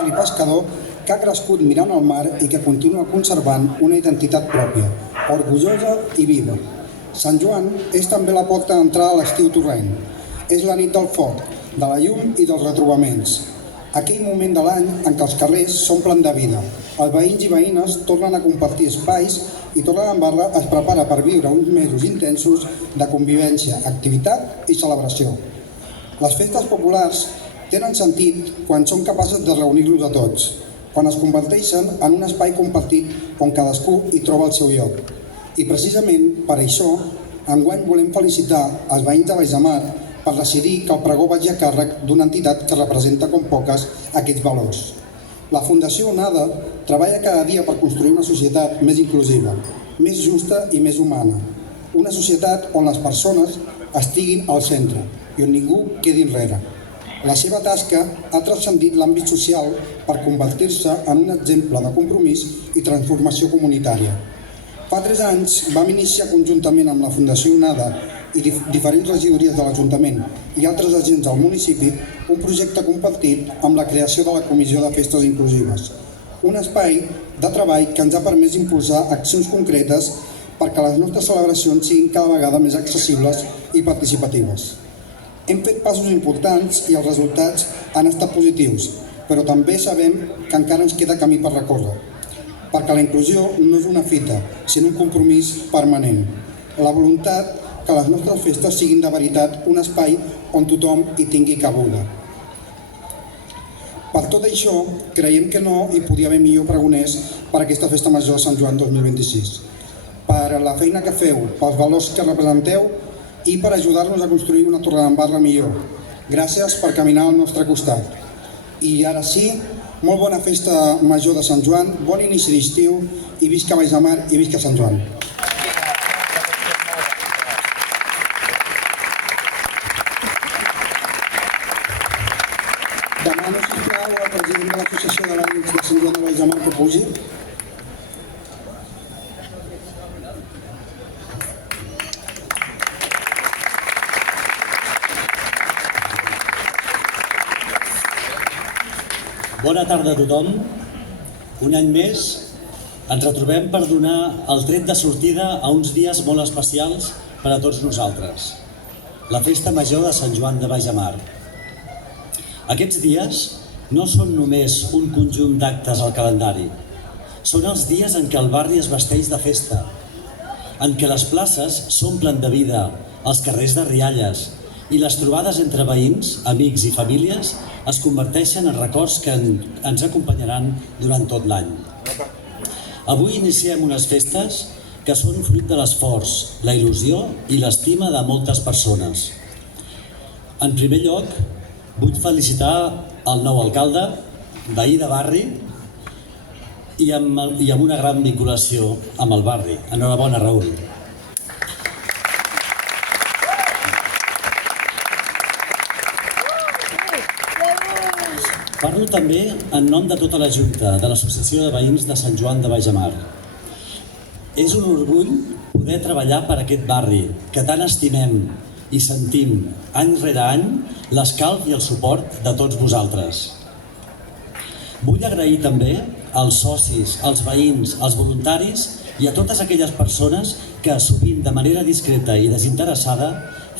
barri pescador que ha crescut mirant al mar i que continua conservant una identitat pròpia, orgullosa i viva. Sant Joan és també la porta d'entrada a l'estiu torrent. És la nit del foc, de la llum i dels retrobaments. Aquell moment de l'any en què els carrers s'omplen de vida. Els veïns i veïnes tornen a compartir espais i Torredembarra es prepara per viure uns mesos intensos de convivència, activitat i celebració. Les festes populars tenen sentit quan són capaces de reunir-los a tots, quan es converteixen en un espai compartit on cadascú hi troba el seu lloc. I precisament per això, enguany volem felicitar els veïns de Baix de Mar per decidir que el pregó vagi a càrrec d'una entitat que representa com poques aquests valors. La Fundació Onada treballa cada dia per construir una societat més inclusiva, més justa i més humana. Una societat on les persones estiguin al centre i on ningú quedi enrere. La seva tasca ha transcendit l'àmbit social per convertir-se en un exemple de compromís i transformació comunitària. Fa 3 anys vam iniciar conjuntament amb la Fundació Onada i diferents regidories de l'Ajuntament i altres agents del municipi un projecte compartit amb la creació de la Comissió de Festes Inclusives, un espai de treball que ens ha permès impulsar accions concretes perquè les nostres celebracions siguin cada vegada més accessibles i participatives. Hem fet passos importants i els resultats han estat positius, però també sabem que encara ens queda camí per recórrer, perquè la inclusió no és una fita, sinó un compromís permanent. La voluntat que les nostres festes siguin de veritat un espai on tothom hi tingui cabuda. Per tot això, creiem que no hi podia haver millor pregoners per aquesta festa major de Sant Joan 2026, per la feina que feu, pels valors que representeu i per ajudar-nos a construir una Torredembarra millor. Gràcies per caminar al nostre costat. I ara sí, molt bona festa major de Sant Joan, bon inici d'estiu i visca Baix de Mar i visca Sant Joan. Demano, sisplau, al president de l'Associació de Veïns de Sant Joan de Baix de Mar que pugi. Bona tarda a tothom. Un any més ens retrobem per donar el tret de sortida a uns dies molt especials per a tots nosaltres. La Festa Major de Sant Joan de Baix de Mar. Aquests dies no són només un conjunt d'actes al calendari. Són els dies en què el barri es vesteix de festa, en què les places s'omplen de vida, els carrers de rialles i les trobades entre veïns, amics i famílies es converteixen en records que ens acompanyaran durant tot l'any. Avui iniciem unes festes que són fruit de l'esforç, la il·lusió i l'estima de moltes persones. En primer lloc, vull felicitar el nou alcalde, veí de barri i amb una gran vinculació amb el barri. Enhorabona, Raül. Parlo també en nom de tota la Junta de l'Associació de Veïns de Sant Joan de Baix de Mar. És un orgull poder treballar per aquest barri que tant estimem i sentim any rere any l'escalf i el suport de tots vosaltres. Vull agrair també als socis, als veïns, als voluntaris i a totes aquelles persones que sovint de manera discreta i desinteressada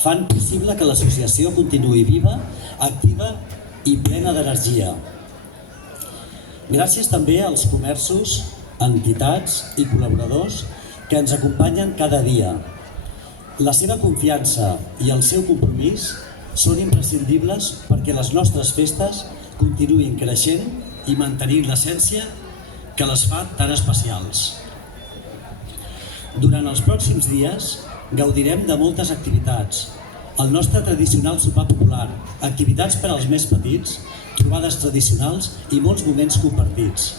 fan possible que l'associació continuï viva, activa i plena d'energia. Gràcies també als comerços, entitats i col·laboradors que ens acompanyen cada dia. La seva confiança i el seu compromís són imprescindibles perquè les nostres festes continuïn creixent i mantenint l'essència que les fa tan especials. Durant els pròxims dies gaudirem de moltes activitats. El nostre tradicional sopar popular, activitats per als més petits, trobades tradicionals i molts moments compartits.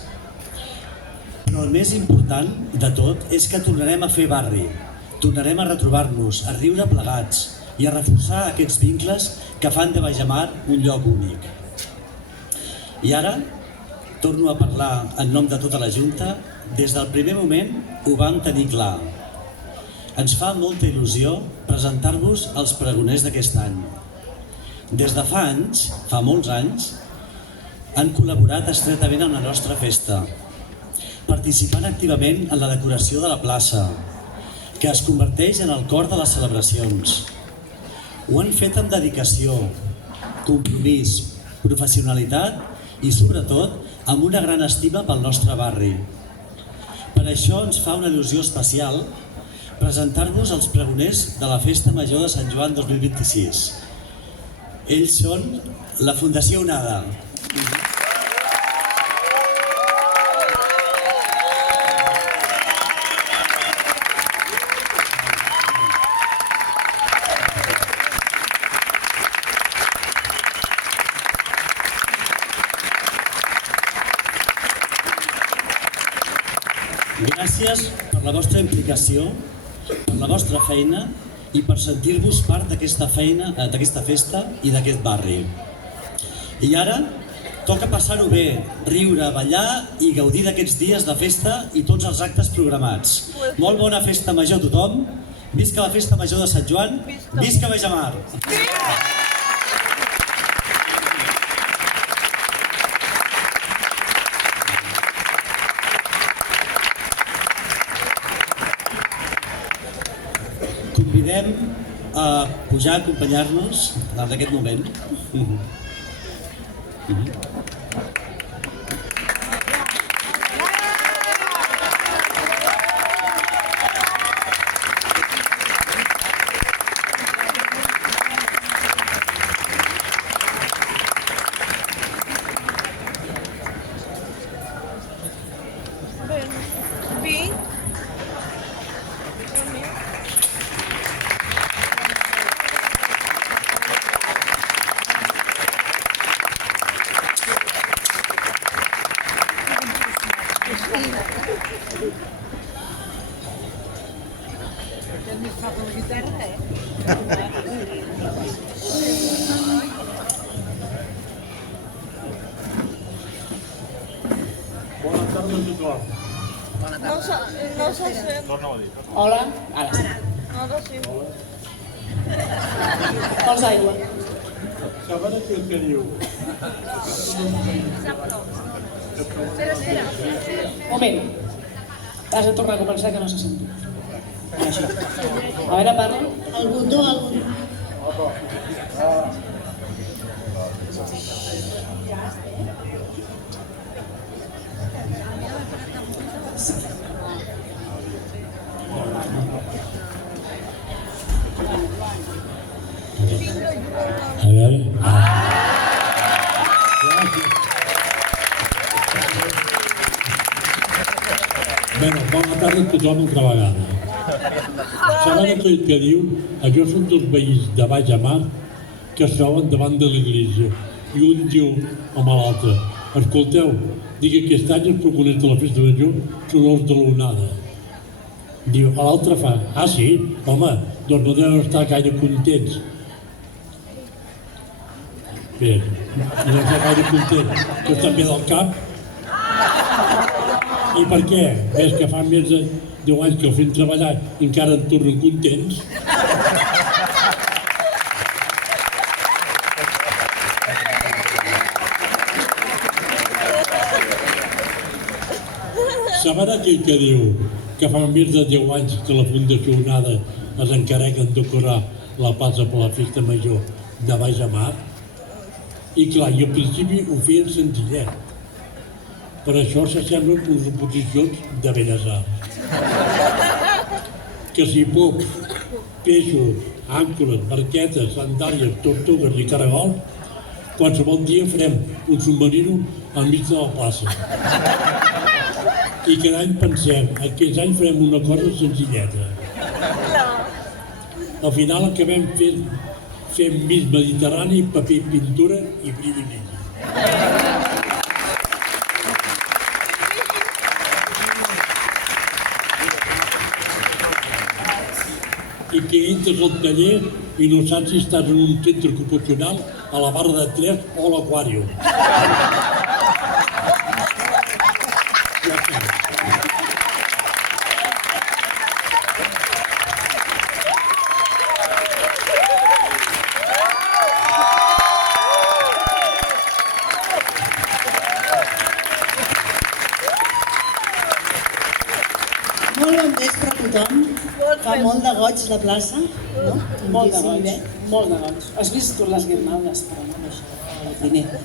Però el més important de tot és que tornarem a fer barri, tornarem a retrobar-nos, a riure plegats i a reforçar aquests vincles que fan de Baix de Mar un lloc únic. I ara torno a parlar en nom de tota la Junta. Des del primer moment ho vam tenir clar. Ens fa molta il·lusió presentar-vos els pregoners d'aquest any. Des de fa anys, fa molts anys, han col·laborat estretament en la nostra festa, participant activament en la decoració de la plaça, que es converteix en el cor de les celebracions. Ho han fet amb dedicació, compromís, professionalitat i, sobretot, amb una gran estima pel nostre barri. Per això ens fa una il·lusió especial presentar-vos els pregoners de la Festa Major de Sant Joan 2026. Ells són la Fundació Onada. Gràcies per la vostra implicació, per la vostra feina i per sentir-vos part d'aquesta festa i d'aquest barri. I ara toca passar-ho bé, riure, ballar i gaudir d'aquests dies de festa i tots els actes programats. Molt bona festa major a tothom, visca la Festa Major de Sant Joan, visca Bajamar! Convidem a pujar, a acompanyar-nos en aquest moment. Hola, ara sí. Vols aigua? Saben aquell que diu? Moment. Has de tornar a començar, que no s'ha sentit. Això. A veure, parla. El botó. A veure... Bueno, bona tarda a tothom altra vegada. Saben aquell que diu això són dos veïns de Bajamar que es troben davant de l'església i un diu amb l'altre: escolteu, dic que aquest any els pregoners de la Festa Major són els de l'Onada. Diu, a l'altre fa: ah sí? Home, doncs no deuen estar gaire contents. Bé, no deuen estar gaire contents, que estan bé del cap. I per què? És que fa més de 10 anys que el fem treballar i encara en tornen contents. Saben aquell que diu que fa més de 10 anys que la Fundació Onada es encarrega de decorar la plaça per la Festa Major de Bajamar? I clar, i al principi ho feien senzillet. Per això s'assemblen les oposicions de Benesar. Que si pops, peixos, àncores, barquetes, sandàlies, tortugues i caragols, qualsevol dia farem un submarino al mig de la plaça. I cada any pensem, aquest any farem una cosa senzilleta. Al final acabem fent mig mediterrani, paper, pintura i brilli. I que entres al taller i no saps si estàs en un centre ocupacional, a la barra de 3 o a l'aquàrium. Molt bon vespre a tothom. Fa molt de goig la plaça, no? Molt de goig, molt de goig. Has vist tu les guirnaldes, però no això. El primer.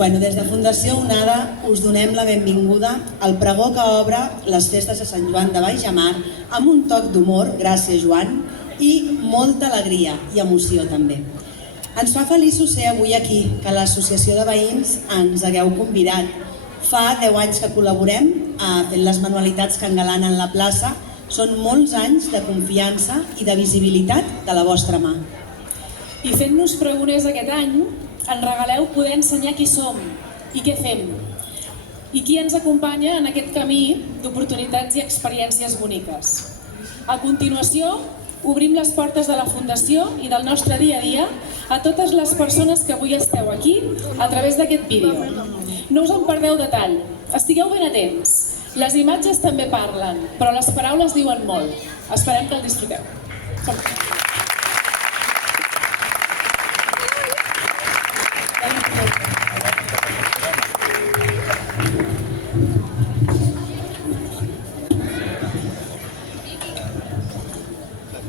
Bueno, des de Fundació Onada us donem la benvinguda al pregó que obre les festes de Sant Joan de Baix-Amar amb un toc d'humor, gràcies Joan, i molta alegria i emoció també. Ens fa feliços ser avui aquí, que l'Associació de Veïns ens hagueu convidat. Fa 10 anys que col·laborem fent les manualitats que engalanen la plaça. Són molts anys de confiança i de visibilitat de la vostra mà. I fent-nos pregoners aquest any, ens regaleu poder ensenyar qui som i què fem i qui ens acompanya en aquest camí d'oportunitats i experiències boniques. A continuació, obrim les portes de la Fundació i del nostre dia a dia a totes les persones que avui esteu aquí a través d'aquest vídeo. No us en perdeu detall, estigueu ben atents. Les imatges també parlen, però les paraules diuen molt. Esperem que el disfruteu.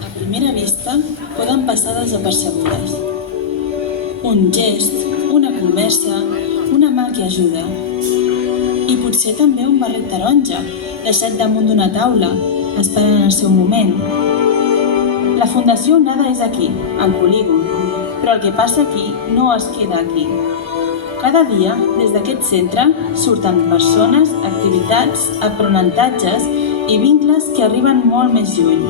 A primera vista, poden passar desapercebudes. Un gest, una conversa, una mà que ajuda. I potser també un barret taronja, deixat damunt d'una taula, esperant el seu moment. La Fundació Onada és aquí, al polígon, però el que passa aquí no es queda aquí. Cada dia, des d'aquest centre, surten persones, activitats, aprenentatges i vincles que arriben molt més lluny.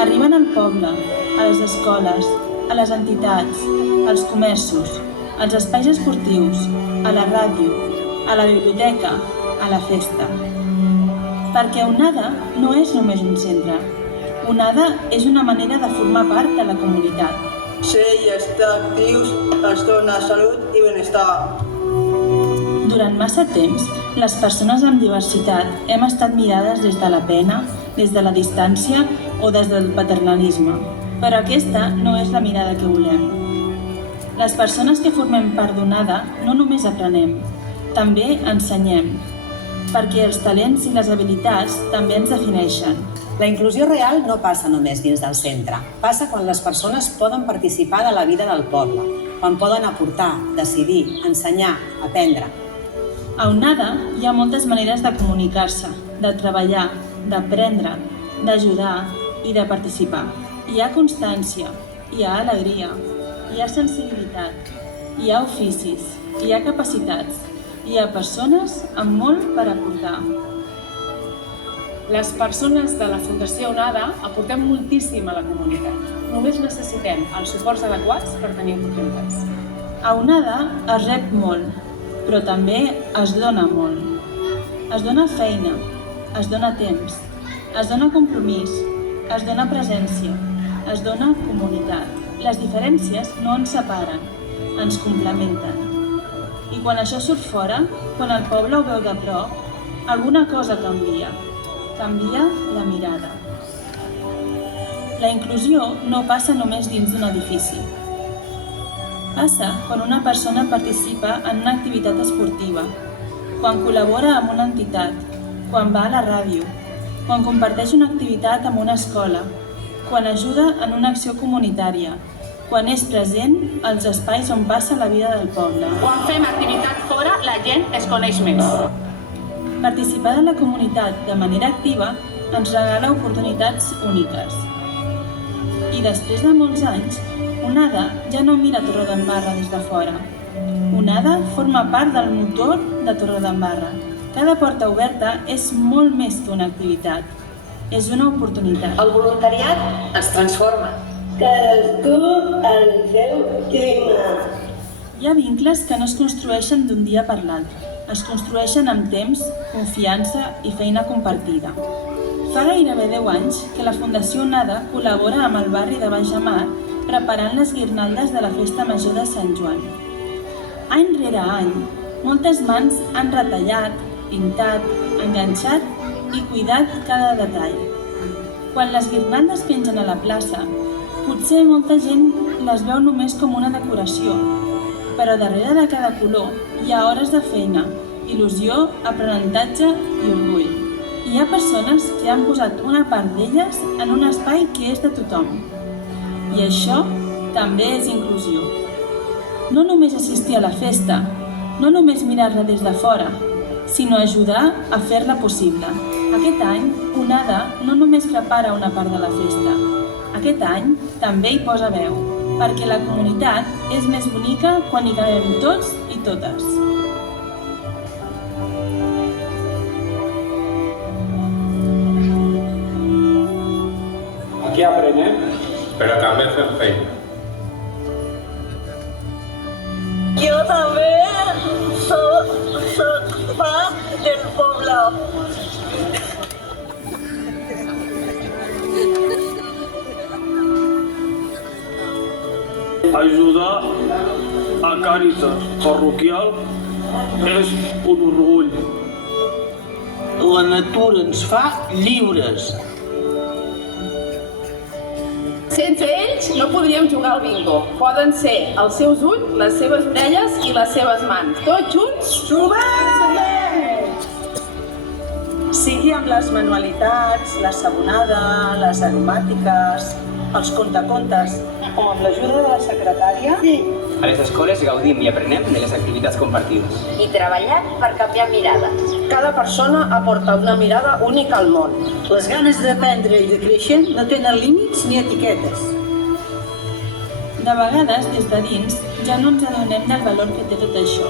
Arriben al poble, a les escoles, a les entitats, als comerços, als espais esportius, a la ràdio, a la biblioteca, a la festa. Perquè Onada no és només un centre. Onada és una manera de formar part de la comunitat. Ser i estar actius ens dona salut i benestar. Durant massa temps, les persones amb diversitat hem estat mirades des de la pena, des de la distància o des del paternalisme. Però aquesta no és la mirada que volem. Les persones que formem part d'Onada no només aprenem, també ensenyem, perquè els talents i les habilitats també ens defineixen. La inclusió real no passa només dins del centre. Passa quan les persones poden participar de la vida del poble, quan poden aportar, decidir, ensenyar, aprendre. A Onada hi ha moltes maneres de comunicar-se, de treballar, d'aprendre, d'ajudar i de participar. Hi ha constància, hi ha alegria, hi ha sensibilitat, hi ha oficis, hi ha capacitats, hi ha persones amb molt per aportar. Les persones de la Fundació Onada aportem moltíssim a la comunitat. Només necessitem els suports adequats per tenir oportunitats. A Onada es rep molt, però també es dona molt. Es dona feina, es dona temps, es dona compromís, es dona presència, es dona comunitat. Les diferències no ens separen, ens complementen. I quan això surt fora, quan el poble ho veu de prop, alguna cosa canvia. Canvia la mirada. La inclusió no passa només dins d'un edifici. Passa quan una persona participa en una activitat esportiva, quan col·labora amb una entitat, quan va a la ràdio, quan comparteix una activitat amb una escola, quan ajuda en una acció comunitària, quan és present als espais on passa la vida del poble. Quan fem activitat fora, la gent es coneix més. Participar de la comunitat de manera activa ens regala oportunitats úniques. I després de molts anys, Onada ja no mira Torredembarra des de fora. Onada forma part del motor de Torredembarra. Cada porta oberta és molt més que una activitat. És una oportunitat. El voluntariat ens transforma. Cadascú al seu clima. Hi ha vincles que no es construeixen d'un dia per l'altre. Es construeixen amb temps, confiança i feina compartida. Fa gairebé 10 anys que la Fundació Onada col·labora amb el barri de Baix-Amar preparant les guirnaldes de la Festa Major de Sant Joan. Any rere any, moltes mans han retallat, pintat, enganxat i cuidat cada detall. Quan les guirnaldes pengen a la plaça, potser molta gent les veu només com una decoració, però darrere de cada color hi ha hores de feina, il·lusió, aprenentatge i orgull. hi ha persones que han posat una part d'elles en un espai que és de tothom. I això també és inclusió. No només assistir a la festa, no només mirar-la des de fora, sinó ajudar a fer-la possible. Aquest any, UNADA no només prepara una part de la festa. Aquest any també hi posa veu, perquè la comunitat és més bonica quan hi cabem tots i totes. Aquí aprenem, però també fem feina. Jo també soc part del poble. Ajudar a Càritas parroquial és un orgull. La natura ens fa lliures. Sense ells no podríem jugar al bingo. Poden ser els seus ulls, les seves orelles i les seves mans. Tots junts, sumem! Sigui amb les manualitats, la sabonada, les aromàtiques, els contacontes o amb l'ajuda de la secretària. A les escoles gaudim i aprenem de les activitats compartides. I treballant per canviar mirades. Cada persona aporta una mirada única al món. Les ganes d'aprendre i de créixer no tenen límits ni etiquetes. De vegades, des de dins, ja no ens adonem del valor que té tot això.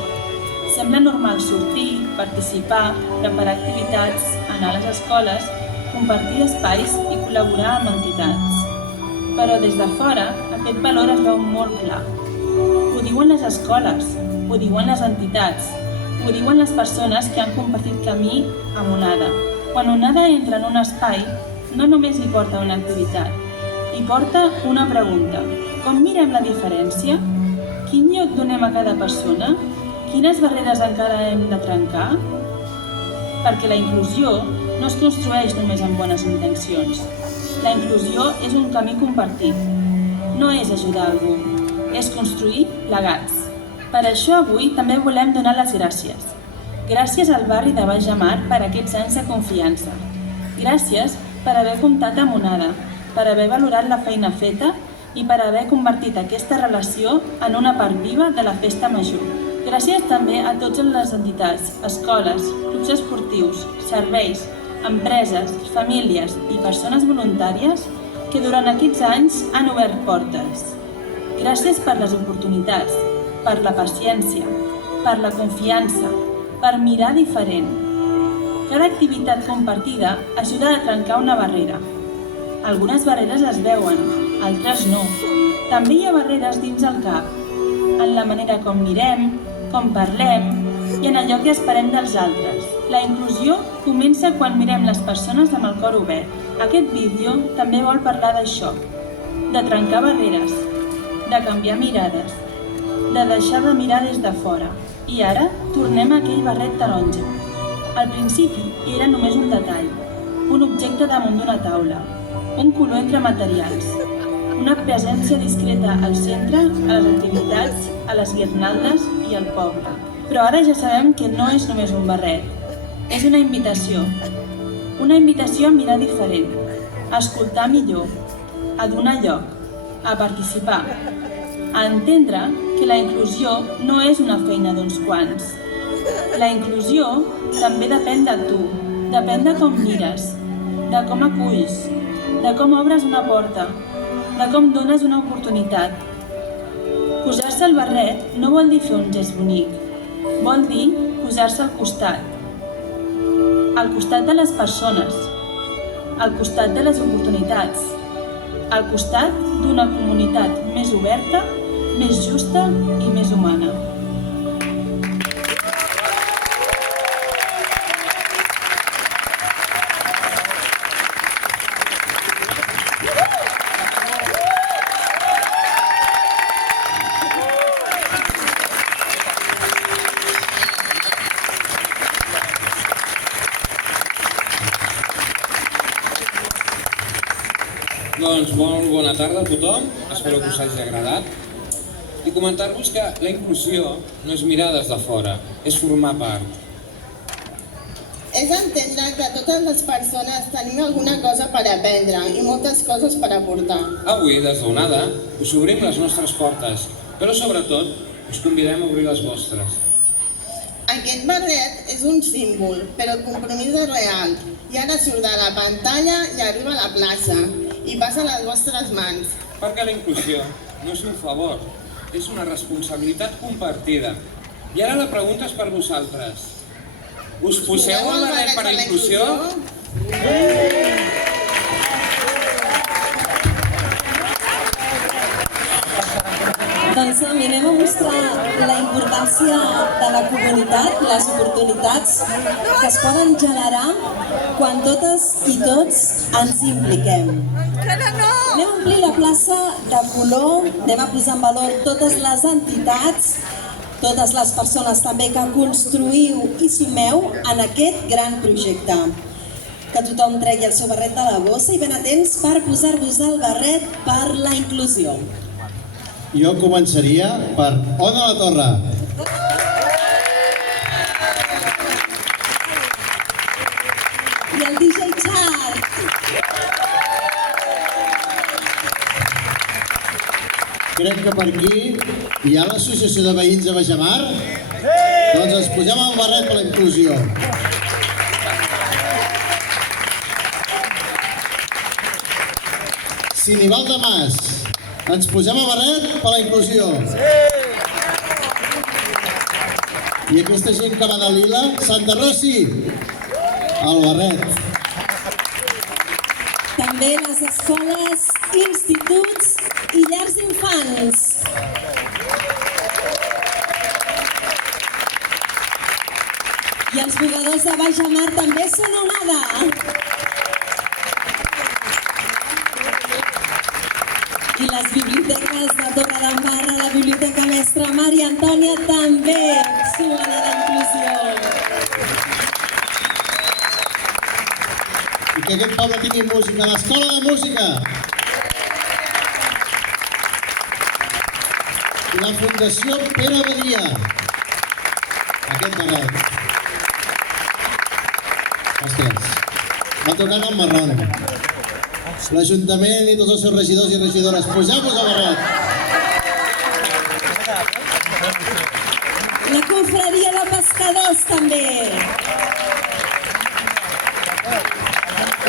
Sembla normal sortir, participar, preparar activitats, anar a les escoles, compartir espais i col·laborar amb entitats. Però des de fora, aquest valor es veu molt clar. Ho diuen les escoles, ho diuen les entitats, ho diuen les persones que han compartit camí amb UNADA. Quan UNADA entra en un espai, no només hi porta una activitat, hi porta una pregunta. Com mirem la diferència? Quin lloc donem a cada persona? Quines barreres encara hem de trencar? Perquè la inclusió no es construeix només amb bones intencions. La inclusió és un camí compartit. No és ajudar algú, és construir plegats. Per això avui també volem donar les gràcies. Gràcies al barri de Baix de Mar per aquests anys de confiança. Gràcies per haver comptat amb UNADA, per haver valorat la feina feta i per haver convertit aquesta relació en una part viva de la festa major. Gràcies també a totes les entitats, escoles, clubs esportius, serveis, empreses, famílies i persones voluntàries que durant aquests anys han obert portes. Gràcies per les oportunitats, per la paciència, per la confiança, per mirar diferent. Cada activitat compartida ajuda a trencar una barrera. Algunes barreres es veuen, altres no. També hi ha barreres dins el cap, en la manera com mirem, com parlem i en allò que esperem dels altres. La inclusió comença quan mirem les persones amb el cor obert. Aquest vídeo també vol parlar d'això, de trencar barreres, de canviar mirades, de deixar de mirar des de fora. I ara tornem a aquell barret taronja. Al principi era només un detall, un objecte damunt d'una taula, un color entre materials, una presència discreta al centre, a les activitats, a les guirnaldes i al poble. Però ara ja sabem que no és només un barret, és una invitació a mirar diferent, a escoltar millor, a donar lloc, a participar, a entendre que la inclusió no és una feina d'uns quants. La inclusió també depèn de tu, depèn de com mires, de com aculls, de com obres una porta, de com dones una oportunitat. Posar-se al barret no vol dir fer un gest bonic, vol dir posar-se al costat de les persones, al costat de les oportunitats, al costat d'una comunitat més oberta, més justa i més humana. Doncs molt bona tarda a tothom, espero que us hagi agradat. I comentar-vos que la inclusió no és mirar des de fora, és formar part. és entendre que totes les persones tenim alguna cosa per aprendre i moltes coses per aportar. Avui, des d'Onada, us obrim les nostres portes, però sobretot us convidem a obrir les vostres. Aquest barret és un símbol, però el compromís és real. I ara surt de la pantalla i arriba a la plaça i passa a les vostres mans. Perquè la inclusió no és un favor, és una responsabilitat compartida. I ara la pregunta és per vosaltres. Us poseu el barret per la inclusió? Doncs anem a mostrar la importància de la comunitat, les oportunitats que es poden generar quan totes i tots ens impliquem. Anem a omplir la plaça de color, anem a posar en valor totes les entitats, totes les persones també que construïu i sumeu en aquest gran projecte. Que tothom tregui el seu barret de la bossa i ben atents per posar-vos el barret per la inclusió. Jo començaria per Ona la Torre. I el DJ Chart. Crec que per aquí hi ha l'associació de veïns de Bajamar. Doncs ens posem el barret per la inclusió. Sinival de Mas. Ens posem el barret per la inclusió. I aquesta gent que va de lila, Santa Rossi, el barret. També les escoles, instituts i llars d'infants. I els jugadors de Bajamar també són Onada. I les biblioteques de Torredembarra, la Biblioteca Mestra Maria Antònia també sumen a la inclusió. I que aquest poble tingui música, l'Escola de Música. I la Fundació Pere Badia. Aquest barret. Ostres, va tocant el marrón. L'Ajuntament i tots els seus regidors i regidores, poseu-vos el barret. La confraria de pescadors també.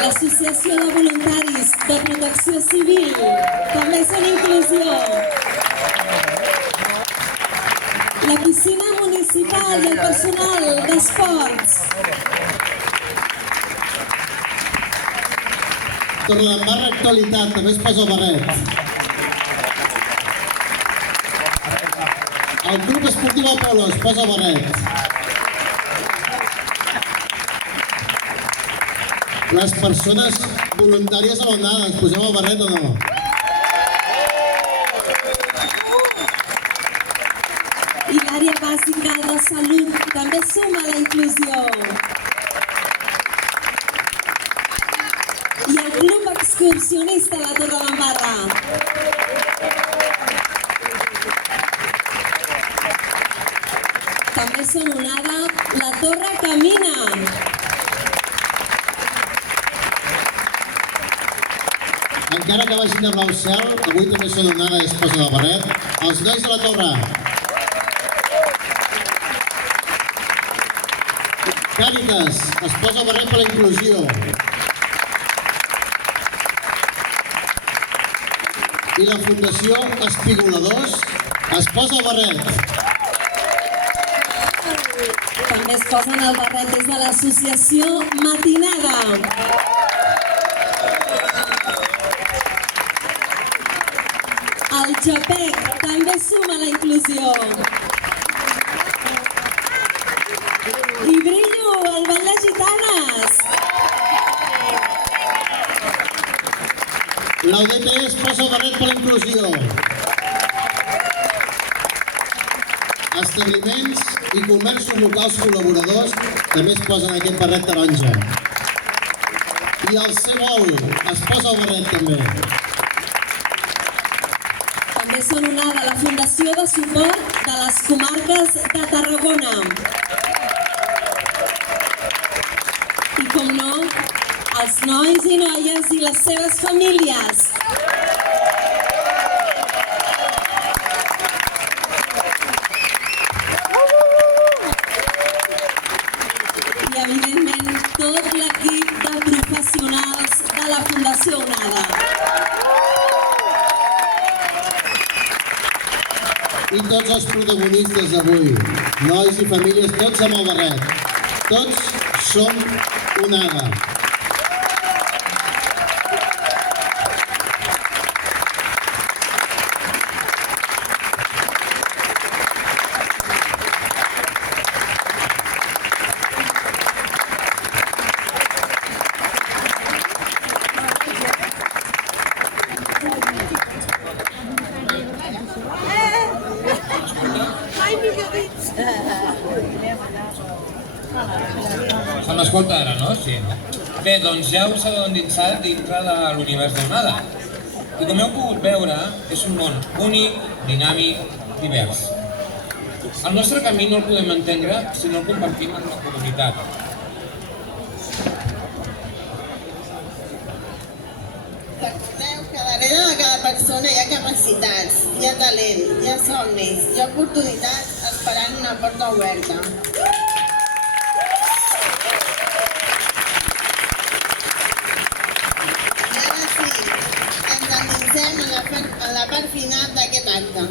L'Associació de Voluntaris de Protecció Civil també són inclusió. La piscina municipal i el personal d'esports. Torredembarra Actualitat, també es posa el barret. El Club Esportiu Apolo es posa el barret. Les persones voluntàries a l'Onada, ens posem el barret o no? I l'àrea bàsica de salut també suma la inclusió. I el Club Excursionista de Torredembarra. També són Onada, la Torre Camina. Encara que vagin de blau cel, avui també són Onada i es posen el barret. Els nois de la Torre. Càritas, es posa el barret per la inclusió. I la Fundació Espigoladors es posa el barret. També es posen el barret des de l'associació Matinada. El Japec també suma la inclusió. I Brillo, el Ball de Gitanes. L'UDT es posa el barret per la inclusió. Establiments i comerços locals col·laboradors també es posen aquest barret taronja. I el CEBOL es posa el barret també. També són Onada, la Fundació de Suport de les Comarques de Tarragona. com no, els nois i noies i les seves famílies. I, evidentment, tot l'equip de professionals de la Fundació Onada. I tots els protagonistes d'avui, nois i famílies, tots amb el barret. Tots som Onada. Se m'escolta ara, no? Sí. Bé, doncs ja us heu endinsat dintre de l'univers d'Onada. I com heu pogut veure, és un món únic, dinàmic, divers. El nostre camí no el podem entendre si no el compartim amb la comunitat. Recordeu que darrere de cada persona hi ha capacitats, hi ha talent, hi ha somnis, hi ha oportunitats esperant una porta oberta. I ara sí, ens endinsem en la part final d'aquest acte.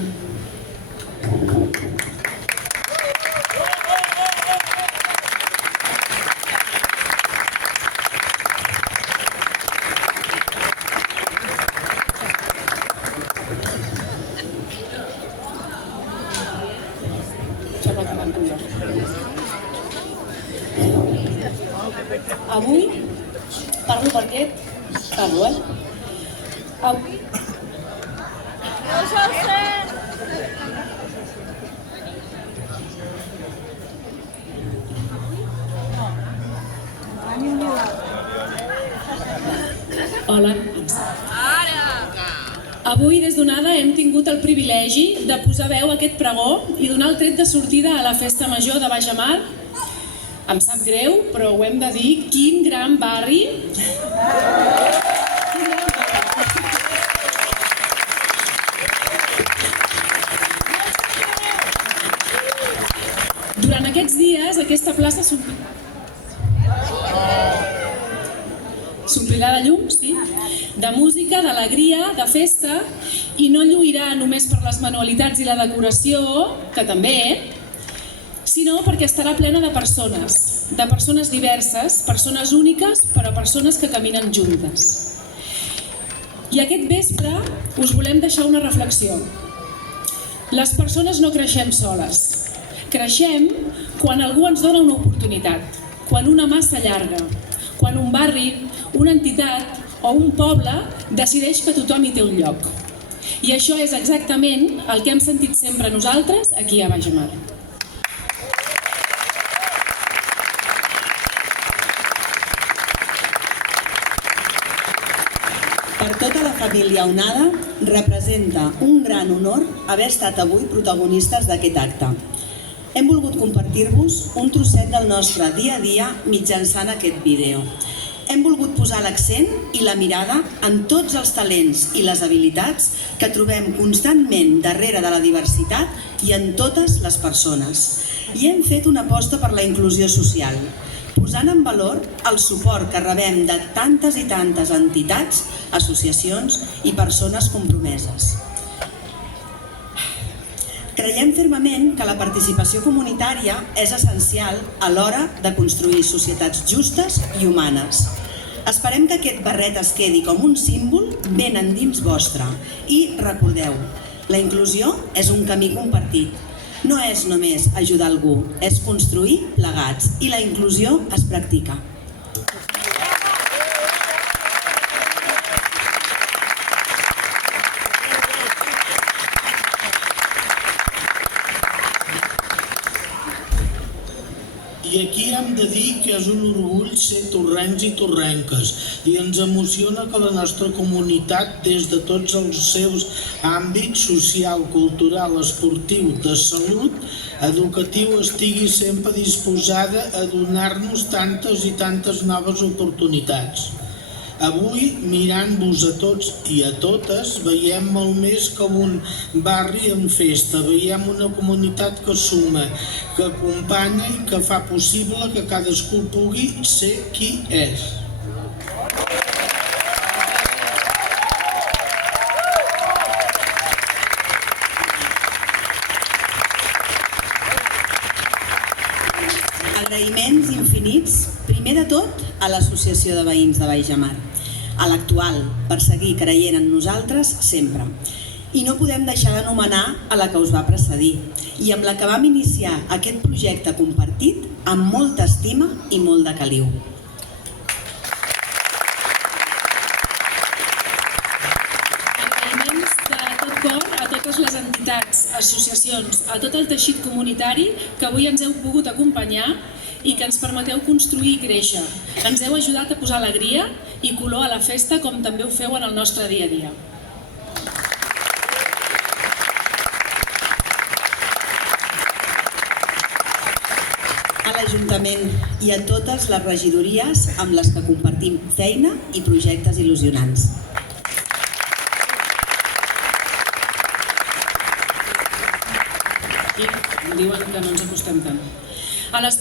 Avui parlo per aquest... Parlo, Avui... Hola. Avui des d'Onada hem tingut el privilegi de posar veu a aquest pregó i donar el tret de sortida a la festa major de Baix Amar. Em sap greu, però ho hem de dir, quin gran barri! Durant aquests dies, aquesta plaça s'omplirà de llum, sí, de música, d'alegria, de festa, i no lluirà només per les manualitats i la decoració, que també, sinó perquè estarà plena de persones diverses, persones úniques, però persones que caminen juntes. I aquest vespre us volem deixar una reflexió. Les persones no creixem soles. Creixem quan algú ens dona una oportunitat, quan una mà s'allarga, quan un barri, una entitat o un poble decideix que tothom hi té un lloc. I això és exactament el que hem sentit sempre nosaltres aquí a Baix Amar. Per tota la família Onada representa un gran honor haver estat avui protagonistes d'aquest acte. Hem volgut compartir-vos un trosset del nostre dia a dia mitjançant aquest vídeo. Hem volgut posar l'accent i la mirada en tots els talents i les habilitats que trobem constantment darrere de la diversitat i en totes les persones. I hem fet una aposta per la inclusió social, posant en valor el suport que rebem de tantes i tantes entitats, associacions i persones compromeses. Creiem fermament que la participació comunitària és essencial a l'hora de construir societats justes i humanes. Esperem que aquest barret es quedi com un símbol ben endins vostre. I recordeu, la inclusió és un camí compartit. No és només ajudar algú, és construir plegats i la inclusió es practica. I aquí hem de dir que és un orgull ser torrencs i torrenques i ens emociona que la nostra comunitat, des de tots els seus àmbits social, cultural, esportiu, de salut, educatiu, estigui sempre disposada a donar-nos tantes i tantes noves oportunitats. Avui, mirant-vos a tots i a totes, veiem molt més com un barri en festa, veiem una comunitat que suma, que acompanya i que fa possible que cadascú pugui ser qui és. Agraïments infinits, primer de tot, a l'Associació de Veïns de Baix de Mar, a l'actual, per seguir creient en nosaltres sempre. I no podem deixar d'anomenar a la que us va precedir i amb la que vam iniciar aquest projecte compartit amb molta estima i molt de caliu. Agraïments de tot cor a totes les entitats, associacions, a tot el teixit comunitari que avui ens heu pogut acompanyar i que ens permeteu construir i créixer. Ens heu ajudat a posar alegria i color a la festa, com també ho feu en el nostre dia a dia. A l'Ajuntament i a totes les regidories amb les que compartim feina i projectes il·lusionants. I diuen que no ens acostem tant. A les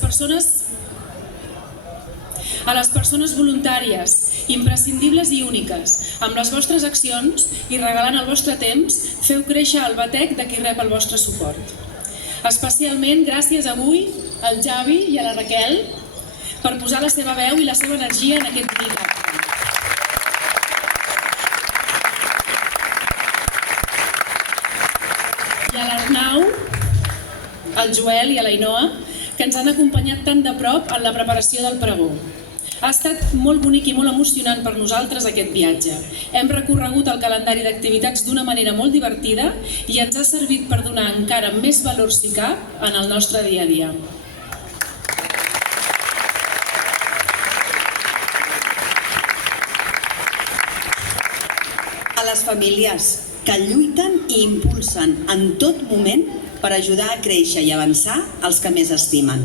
persones voluntàries, imprescindibles i úniques, amb les vostres accions i regalant el vostre temps, feu créixer el batec de qui rep el vostre suport. Especialment gràcies avui al Javi i a la Raquel per posar la seva veu i la seva energia en aquest bonic acte. I a l'Arnau, al Joel i a l'Ainoa, que ens han acompanyat tan de prop en la preparació del pregó. Ha estat molt bonic i molt emocionant per nosaltres aquest viatge. Hem recorregut el calendari d'activitats d'una manera molt divertida i ens ha servit per donar encara més valor, si cap, en el nostre dia a dia. A les famílies que lluiten i impulsen en tot moment per ajudar a créixer i avançar els que més estimen.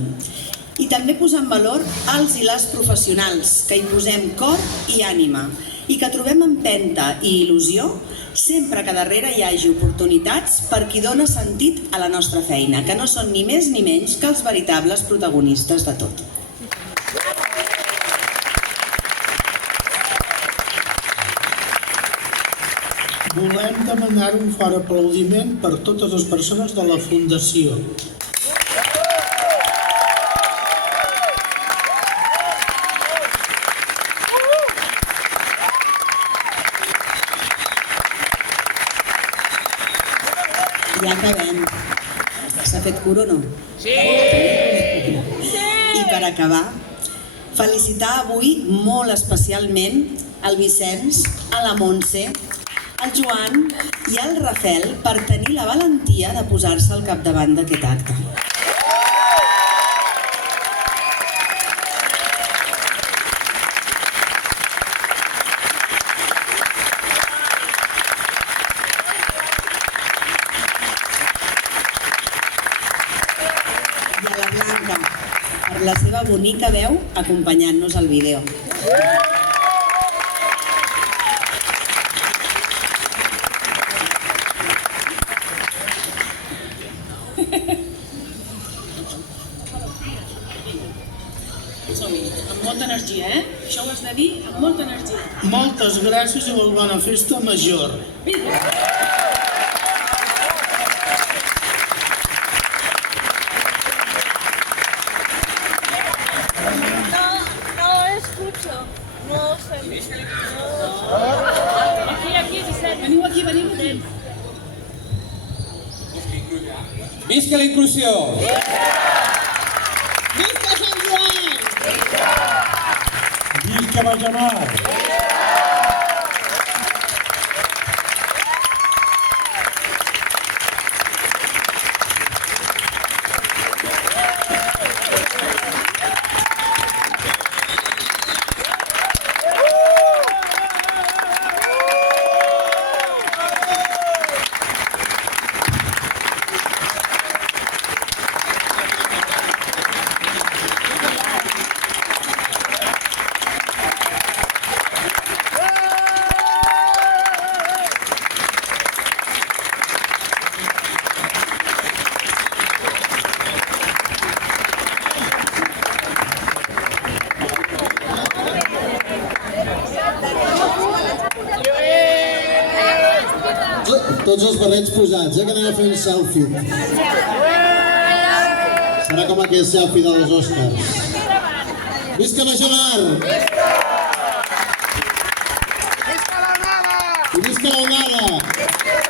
I també posar en valor els i les professionals, que hi posem cor i ànima, i que trobem empenta i il·lusió sempre que darrere hi hagi oportunitats per qui dona sentit a la nostra feina, que no són ni més ni menys que els veritables protagonistes de tot. Volem demanar un fort aplaudiment per totes les persones de la Fundació. Ja acabem. S'ha fet cura o no? Sí! I per acabar, felicitar avui molt especialment el Vicenç, a la Montse, el Joan i el Rafel per tenir la valentia de posar-se al capdavant d'aquest acte. I a la Blanca, per la seva bonica veu, acompanyant-nos al vídeo. Amb molta energia, Això ho has de dir amb molta energia. Moltes gràcies i molt bona festa major. No escucho. No sé. Aquí, Vicent. Veniu aquí. Visca la inclusió! Visca Sant Joan! Visca Baix de Mar! Tots els barrets posats, que anem a fer un selfie. Serà com aquell selfie dels Oscars. Visca Baixamar! I visca l'Onada!